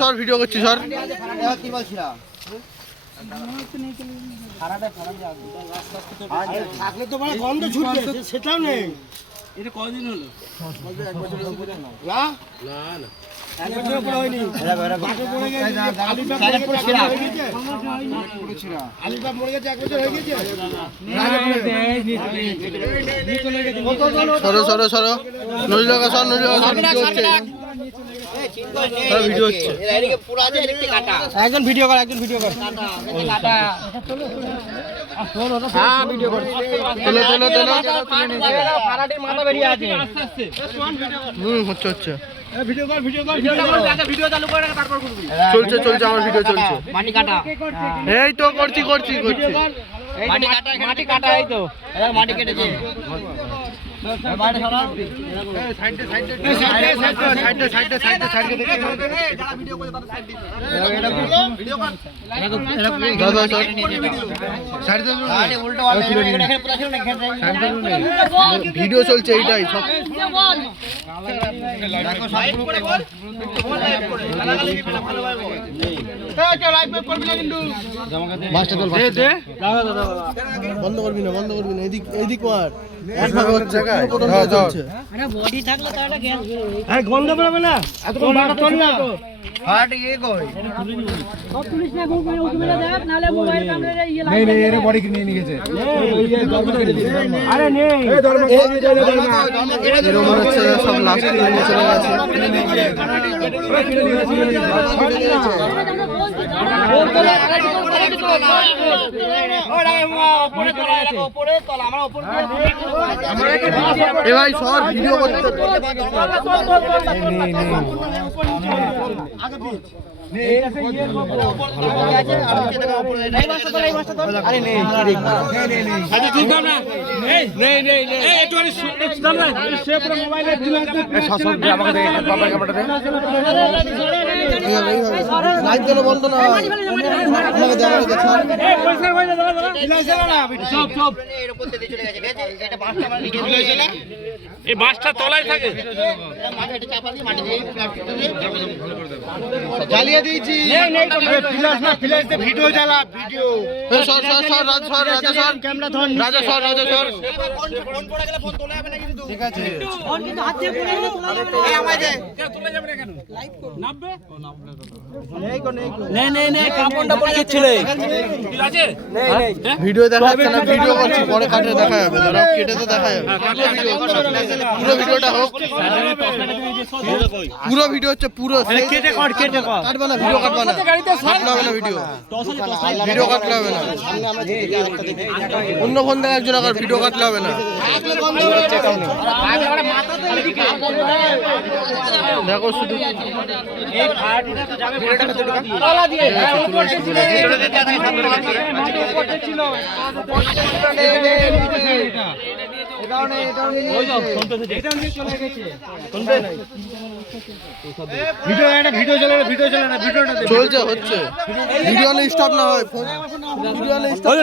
সর ভিডিও করছি সর। থাকলে তো মানে গন্ধ ছুটবে, সেটাও নেই। এটা কতদিন হলো? না না না, এক বছর পরে হয়নি। মাঠে পড়ে গেছে, আলিপা পড়ে গেছে, আলিপা মরে গেছে, 1 বছর হয়ে গেছে। সরো সরো সরো, নজরুল কাকা সর, নজরুল কাকা ভিডিও হচ্ছে। একজন ভিডিও কর, একজন ভিডিও কর। হ্যাঁ ভিডিও কর। তোলো তোলো তোলো। ফারাটির মাথা বেরিয়ে আছে। হচ্ছে হচ্ছে। ভিডিও কর, ভিডিও কর। ভিডিও চালু করে তারপর করবি। চলছে চলছে, আমার ভিডিও চলছে। মাটি কাটা। এই তো করছি করছি করছি। মাটি কাটা, এই তো মাটি কেটেছে। বাইরে সরা। সাইডে সাইডে সাইডে সাইডে সাইডে সাইডে সাইডে দেখে যারা ভিডিও করে তাদের সাইড দিতে। ভিডিও কর। দাদা সর। সাইডে আরে উল্টো ওয়াল এখানে পুরো ছিল না, এখানে ভিডিও চলছে এইটাই সব। দেখো সাইড করে বল। লাইভ করে গালাগালি ভালো ভাবে বল। এই চল লাইভ করবি না কিন্তু। মাস্টার দল দে দে। দাদা দাদা বন্ধ করবি না, বন্ধ করবি না। এদিক এদিক মার। একভাবে হচ্ছে জায়গায় চলছে। আরে বডি থাকলে তো এটা গ্যাস হ্যাঁ গন্ধ বেরোবে না, এত কোন বাটা তোল না। হাট এ কই সব পুলিশ না ঘুম করে উঠবে না, দেখ নালে মোবাইল ক্যামেরা ইয়ে নেই নেই এর বডি নিয়ে নিয়ে গেছে। আরে নেই এই ধর্ম কেটে যায় না। এর মনে হচ্ছে সব লাস্ট দিকে নিয়ে চলে গেছে। ফোন করে এ ভাই সর ভিডিও করতে। লাইভ গেল বন্ধ না হয়। আমাকে দেখা গেছে। এই বাসটা তলায় থাকে। জ্বালিয়ে দিয়েছি। ফ্ল্যাশ না, ফ্ল্যাশ দিয়ে ভিডিও জ্বালা, ভিডিও। সর সর সর রাজা সর ক্যামেরা ধর। রাজা সর রাজা সর। ফোন পড়ে গেলে ফোন তোলা যাবে না কিন্তু। ঠিক আছে। ফোন কিন্তু হাত দিয়ে পড়ে গেলে তোলা যাবে না। এই আমায় দে। কেন তোলা যাবে না কেন? লাইভ করো। নামবে? নেই কাপড়টা পড়ে যাচ্ছিল। ঠিক আছে? ভিডিও দেখাচ্ছে না, ভিডিও করছি, পরে কাটে দেখা যাবে। দাঁড়া কেটে তো দেখা যাবে। পুরো ভিডিওটা হোক। পুরো ভিডিও হচ্ছে পুরো। কেটে কর, কেটে কর। কাটবে না, ভিডিও কাটবে না। কাটলে হবে না ভিডিও। ভিডিও কাটলে হবে না। অন্য ফোন থেকে একজন আবার ভিডিও কাটলে হবে না। দেখো শুধু চলছে হচ্ছে। ভিডিও স্টপ না হয়, ভিডিও স্টপ